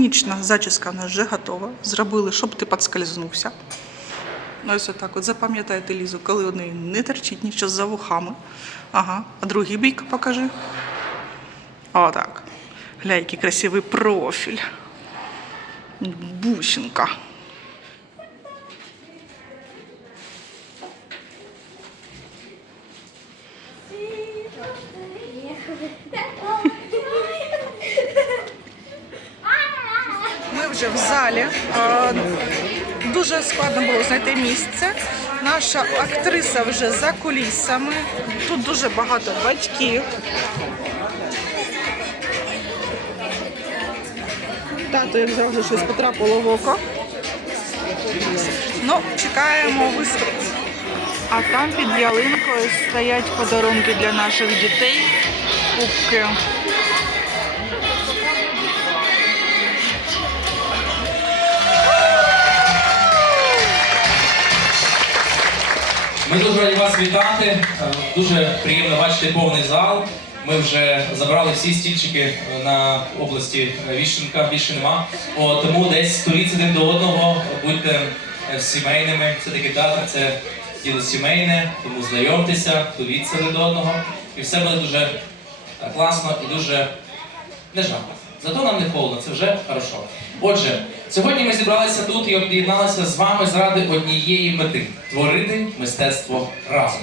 Сценічна зачіска в нас вже готова. Зробили, щоб ти підскользнувся. Ну, ось отак от запам'ятайте Лізу, коли неї не торчить нічого за вухами. Ага, а другий бік покажи. Отак. Гля, який красивий профіль. Бусинка. Ми залі. Е, Дуже складно було знайти місце. Наша актриса вже за кулісами. Тут дуже багато батьків. Тато, як завжди, щось потрапило в око. Ну, чекаємо виступ. А там під ялинкою стоять подарунки для наших дітей. Кубки. Ми дуже раді вас вітати. Е, Дуже приємно бачити повний зал. Ми вже забрали всі стільчики е, на області Віщенка, більше нема. О, тому десь століться один до одного, будьте е, сімейними. Це таки дата, це діло сімейне, тому знайомтеся, туліться один до одного. І все буде дуже класно і дуже не жарко. Зато нам не холодно, це вже хорошо. Отже, сьогодні ми зібралися тут і об'єдналися з вами заради однієї мети творити мистецтво разом.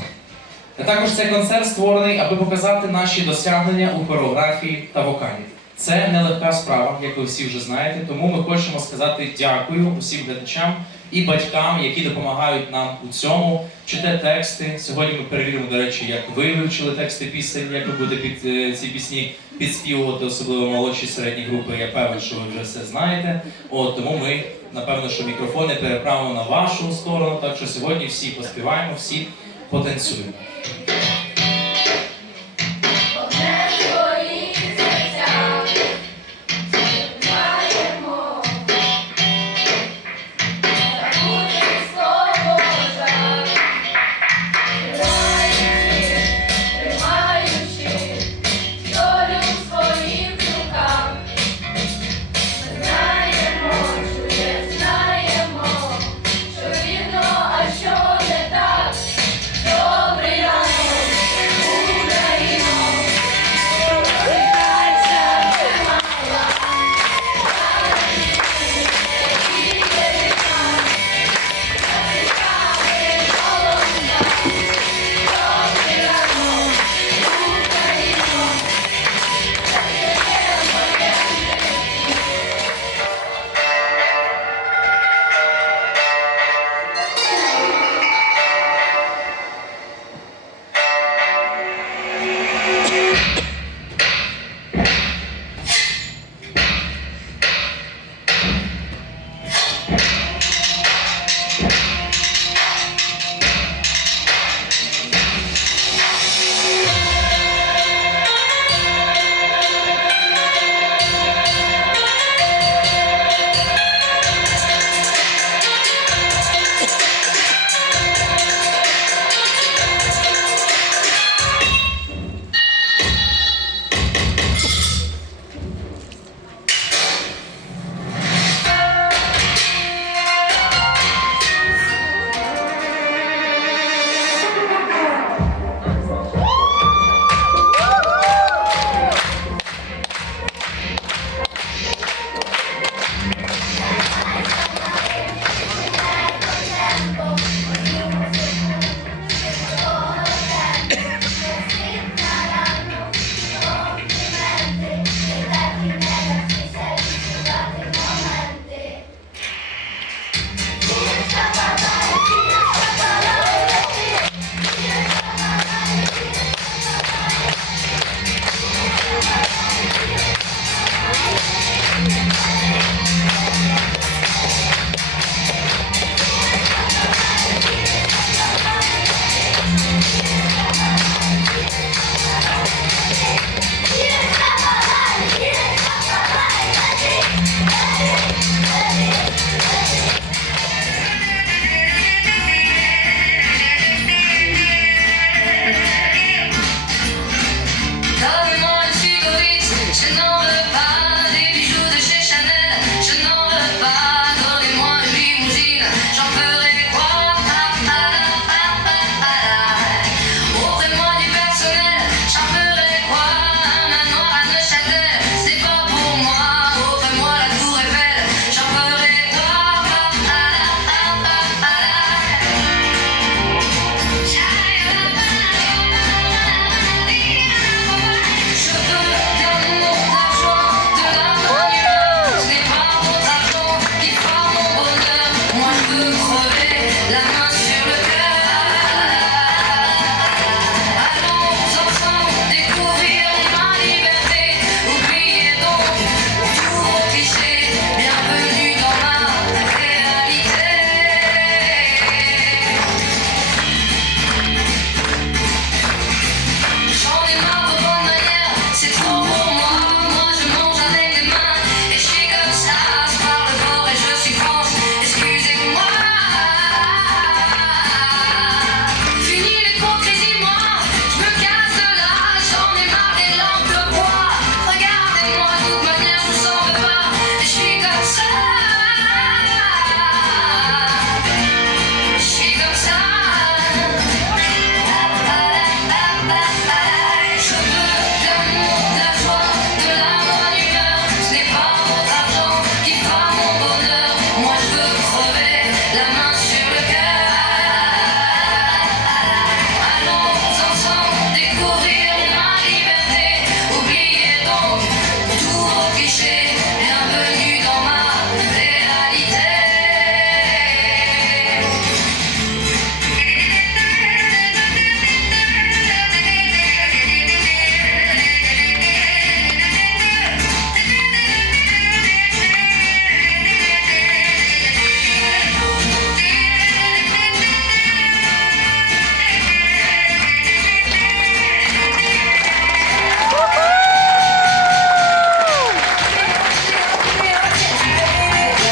А також цей концерт створений, аби показати наші досягнення у хореографії та вокалі. Це нелегка справа, як ви всі вже знаєте, тому ми хочемо сказати дякую усім глядачам і батькам, які допомагають нам у цьому. Чите тексти. Сьогодні ми перевіримо, до речі, як ви вивчили тексти пісень, як ви будете під е, ці пісні підспівувати, особливо молодші середні групи. Я певен, що ви вже все знаєте. От тому ми напевно, що мікрофони переправимо на вашу сторону. Так що сьогодні всі поспіваємо, всі потанцюємо.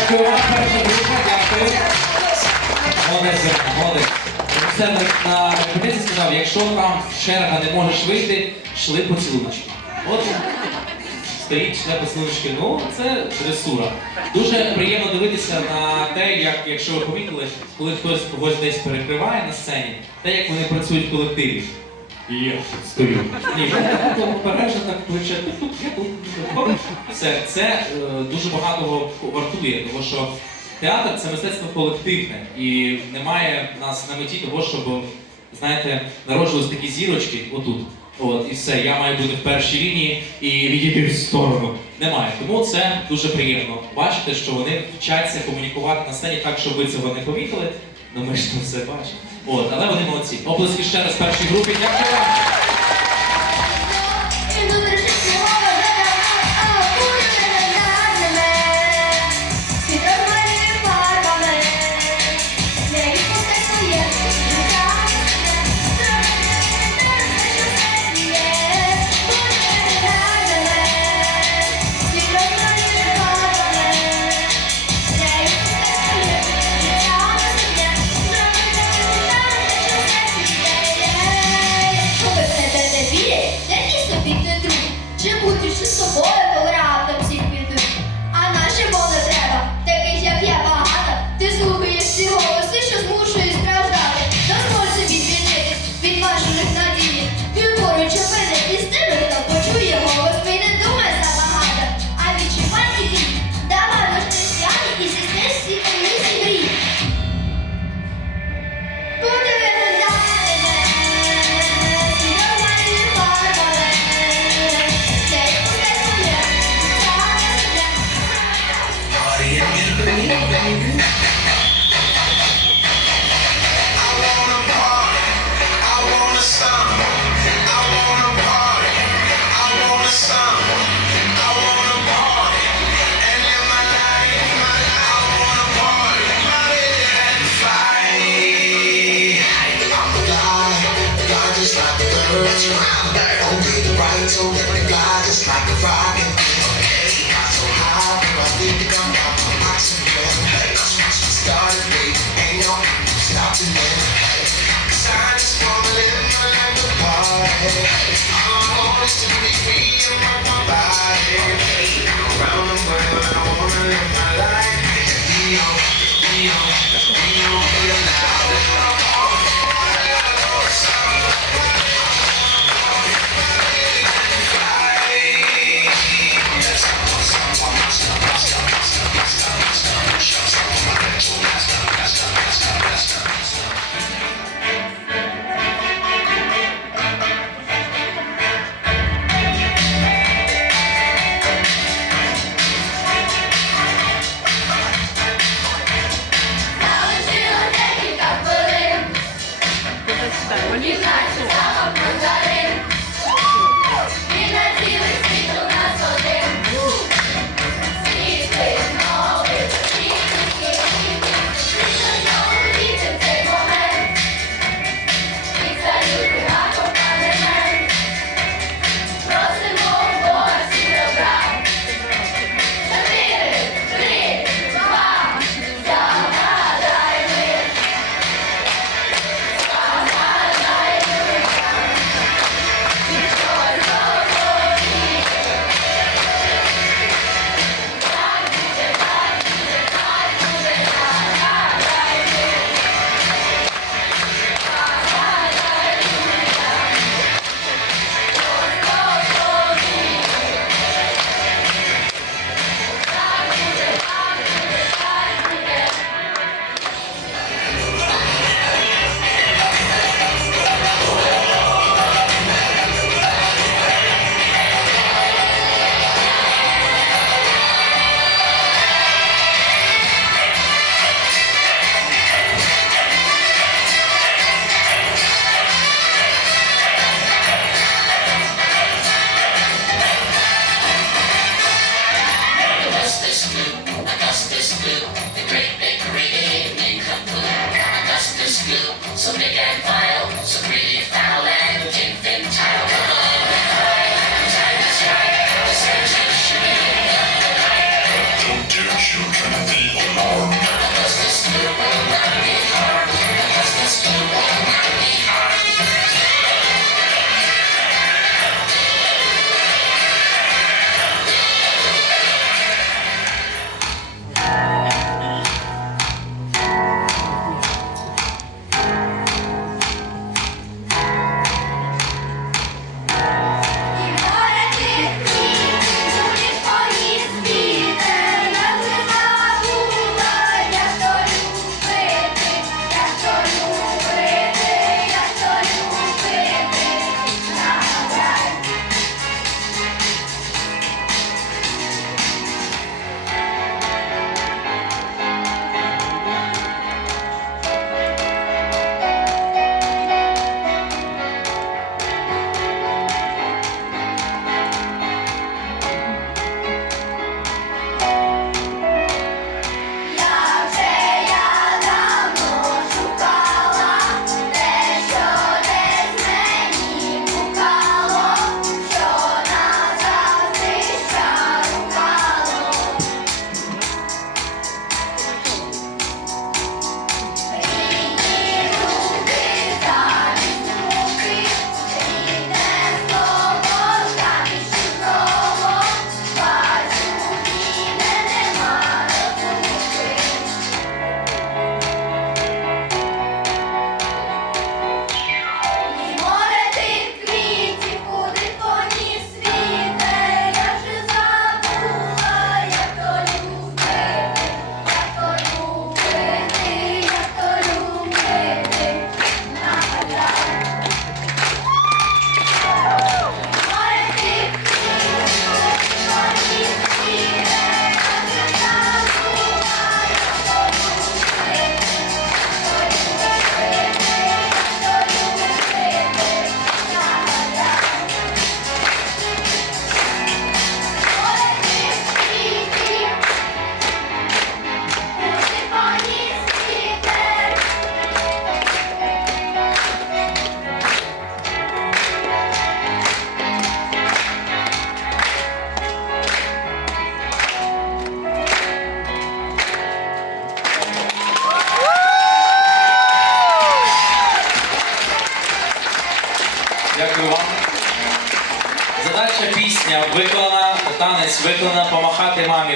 Дякую вам, перша група, дякую. Молодець, молодець. Це на репетиції сказав, якщо там черга не можеш вийти, шли поцілуночки. От стоїть шле поцілуночки. Ну, це дресура. Дуже приємно дивитися на те, як, якщо ви помітили, коли хтось когось десь перекриває на сцені, те, як вони працюють в колективі. Я стою. Ні, обережно так плече. Тут, я тут. Все, це е, дуже багато вартує, тому що театр це мистецтво колективне і немає в нас на меті того, щоб, знаєте, народжувалися такі зірочки отут. От, і все, я маю бути в першій лінії і відійти в сторону. Немає. Тому це дуже приємно бачити, що вони вчаться комунікувати на сцені так, щоб ви цього не помітили. Ну ми ж це все бачимо. От, але вони молодці. Оплески ще раз першій групі. Дякую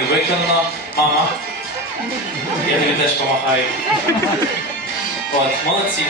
мамі виконано. Мама. Я тобі теж помахаю. От, молодці.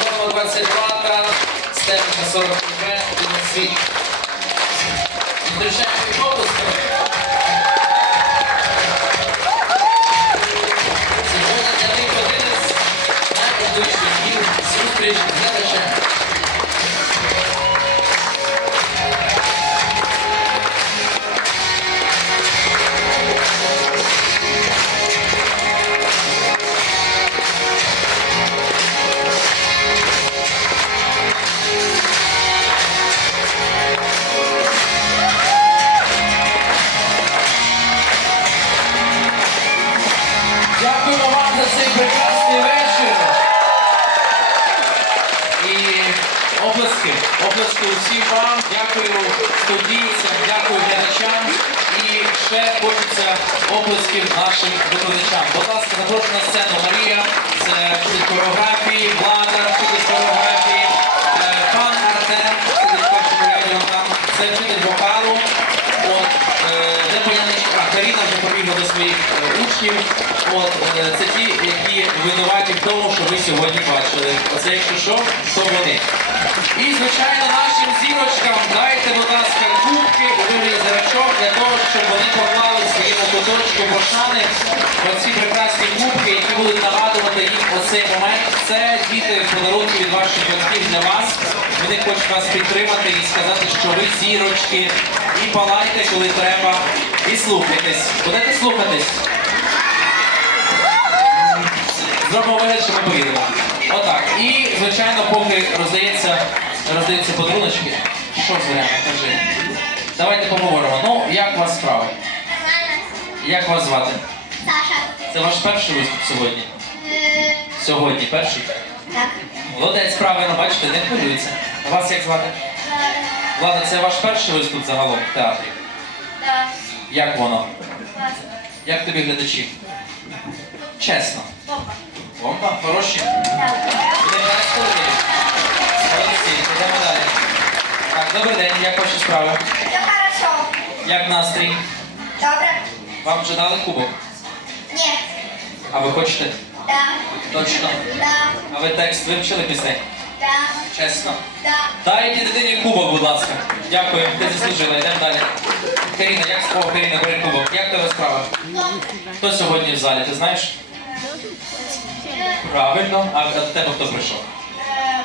Форма 22, Степка 40 і на світ. нашим доповідачам. Будь ласка, запрошую на сцену куточку пошани оці прекрасні кубки, які будуть нагадувати їм оцей момент. Це діти подарунки від ваших батьків для вас. Вони хочуть вас підтримати і сказати, що ви зірочки. І палайте, коли треба. І слухайтесь. Будете слухатись? Зробимо вигляд, що ми повіримо. Отак. І, звичайно, поки роздається, роздаються подаруночки. Що Зоряна, кажи? Давайте поговоримо. Ну, як у вас справи? Як вас звати? Саша. Це ваш перший виступ сьогодні? Е, Сьогодні перший? Так. Молодець, правильно, бачите, не хвилюється. А вас як звати? Влада, це ваш перший виступ загалом в театрі. Да. Як воно? Як тобі глядачі? Чесно. Бомба. Бомба, хороші. Так. Молодці, йдемо далі. Так, добрий день, як ваші справи? Все хорошо. Як настрій? Добре? Вам вже дали кубок? Ні. А ви хочете? Да. Точно. Да. А ви текст вивчили пісень? Да. Чесно. Да. Дайте дитині кубок, будь ласка. Дякую, ти заслужила. Йдемо далі. Каріна, як справа, Каріна, бери кубок. Як тебе справа? Хто сьогодні в залі, ти знаєш? Правильно. А до тебе хто прийшов? Е,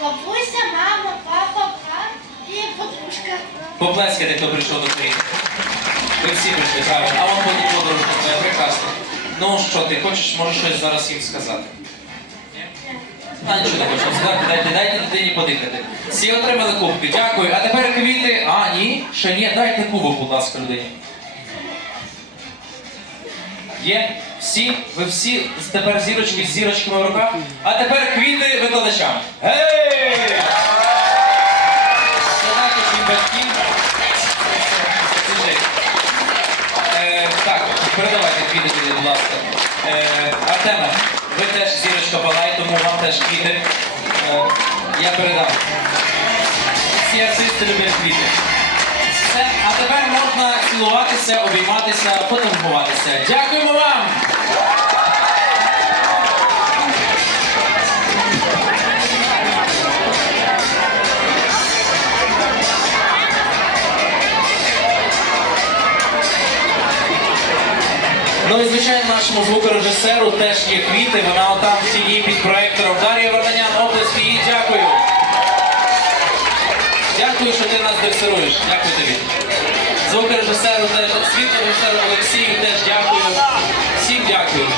Бабуся, мама, папа, брат і подружка. Поплескайте, хто прийшов до Каріни. Ви всі прийшли, правильно. А вон потім подружка твоя, прекрасно. Ну що, ти хочеш, можеш щось зараз їм сказати? А нічого не хочу сказати, дайте, дайте дитині подихати. Всі отримали кубки, дякую. А тепер квіти. А, ні? Ще ні, дайте кубок, будь ласка, людині. Є? Всі? Ви всі тепер зірочки з зірочками в руках? А тепер квіти викладачам. Гей! Передавайте квіти будь ласка. Е, Артема, ви теж зірочка Балай, тому вам теж квіти. Е, я передам. Всі артисти люблять квіти. Все, а тепер можна цілуватися, обійматися, фотографуватися. Дякуємо вам! Ну і звичайно нашому звукорежисеру теж є квіти. Вона отам в сіні під проектором. Дар'я Верданян, область її дякую. Дякую, що ти нас дресируєш. Дякую тобі. Звукорежисеру теж, світлорежисеру Олексію теж дякую. Всім дякую.